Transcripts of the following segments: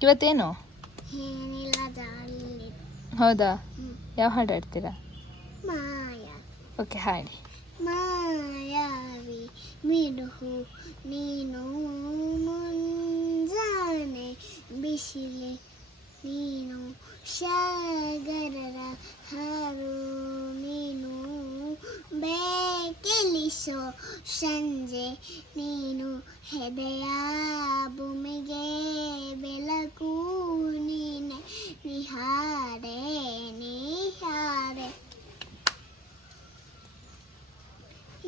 ಇವತ್ತೇನು? ಹೌದಾ? ಯಾವ ಹಾಡು ಹಾಡ್ತೀರಾ? ಮಾಯ ಓಕೆ ಹಾಡಿ. ಮಾಯಾವಿ ಮಿಡುಹು ನೀನು ಮುಂಜಾನೆ ಬಿಸಿಲೆ ನೀನು ಸಾಗರರ ಹಾರು ನೀನು ಬೇಕೆಲಿಸೋ ಸಂಜೆ ನೀನು ಹೆದೆಯ ಭೂಮಿಗೆ ಬೆಳಕು ನೀನೆ ನಿಹಾರೆ ನಿಹಾರೆ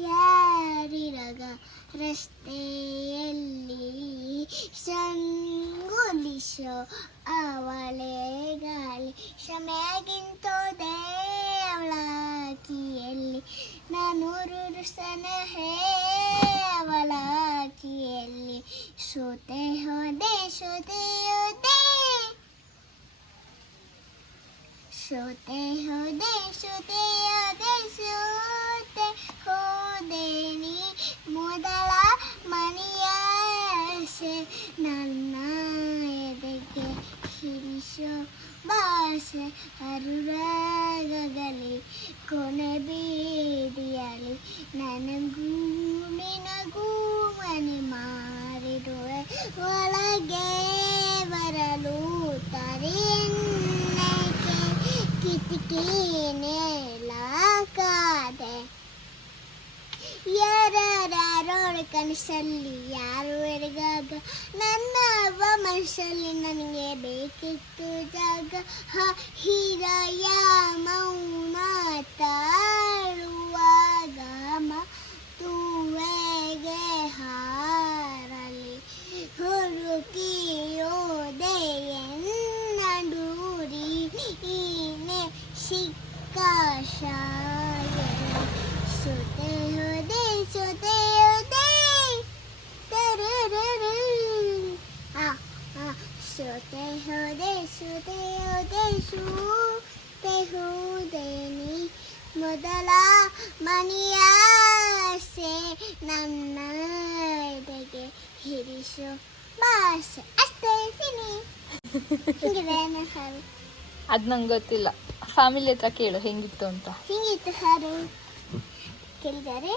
ಯಾರಿರಗ ರಸ್ತೆಯಲ್ಲಿ ಸಂಗುಲಿಸೋ ಅವಳೆ ಸೋತೆ ಹೋದೆ ಸೋತೆ ಹೋದೆ ಸೋತೆ ಹೋದೆ ನೀ ಮೊದಲ ಮನೆಯ ಆಸೆ ನನ್ನ ಎದೆಗೆ ಕಿಟಕಿ ನೇಲಾಕಾದೆ ಯಾರ್ಯಾರೋಳ ಕನಸಲ್ಲಿ ಯಾರು ಎರಗಾಗ ನನ್ನ ಅವ್ವ ಮನಸ್ಸಲ್ಲಿ ನನಗೆ ಬೇಕಿತ್ತು ಜಾಗ ಹ ಹೀರಯ ಮೌನ ಸೋತೆ ದೇಸು ಸೋತೆ ಹೋದೆ ಸೋತೆ ದೇನಿ ಮೊದಲ ಮನೆಯ ಆಸೆ ನನ್ನ ಎದೆಗೆ ಹಿರಿಸು. ಭಾಷೆ ಅಷ್ಟೇ ಹಾಡು ಅದು ನಂಗೆ ಗೊತ್ತಿಲ್ಲ. ಫ್ಯಾಮಿಲಿ ಹತ್ರ ಕೇಳು ಹೆಂಗಿತ್ತು ಅಂತ. ಹಿಂಗಿತ್ತು ಹಾರು ಕೇಳಿದ್ದಾರೆ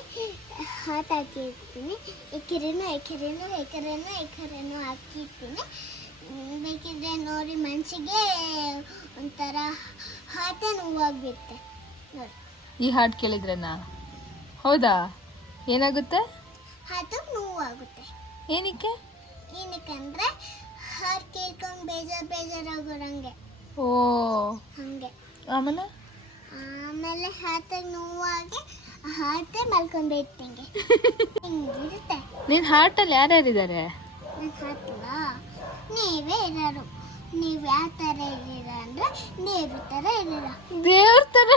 ಹಾಟ್ ಹಾಕಿರ್ತೀನಿ ಎಕರೆನೋ ಎಕರೆನೋ ಎಕರೆನೋ ಎಕರೆನೋ ಹಾಕಿರ್ತೀನಿ. ಬೇಕಿದ್ರೆ ನೋಡಿ ಮನಸ್ಸಿಗೆ ಒಂಥರ ಹಾಟೆ ನೋವಾಗ್ಬಿಡುತ್ತೆ. ನೋಡಿ. ಈ ಹಾಡು ಕೇಳಿದ್ರನಾ? ಹೌದಾ? ಏನಾಗುತ್ತೆ? ಹಾಟು ನೋವಾಗುತ್ತೆ. ಏನಕ್ಕೆ? ಏನಕ್ಕಂದ್ರೆ ಹಾಡು ಕೇಳ್ಕೊಂಡು ಬೇಜಾರು ಬೇಜಾರಾಗೋರಂಗೆ. ಓ. ಹಾಗೆ. ಆಮೇಲೆ? ಆಮೇಲೆ ಹಾಟಾಗಿ ನೋವಾಗಿ ಹಾಟೆ ಮಲ್ಕೊಂಡ್ಬಿಡ್ತಂಗೆ. ಹಿಂಗಿರುತ್ತೆ. ನಿನ್ನ ಹಾರ್ಟಲ್ಲಿ ಯಾರ್ಯಾರಿದ್ದಾರೆ? ಹಾಕಲ್ಲ ನೀವೇ ಇರೋರು ನೀವು ಯಾವ ಥರ ಇದ್ದೀರ ಅಂದರೆ ದೇವ್ರ ಥರ ಇದ್ದೀರ. ದೇವ್ರ ಥರ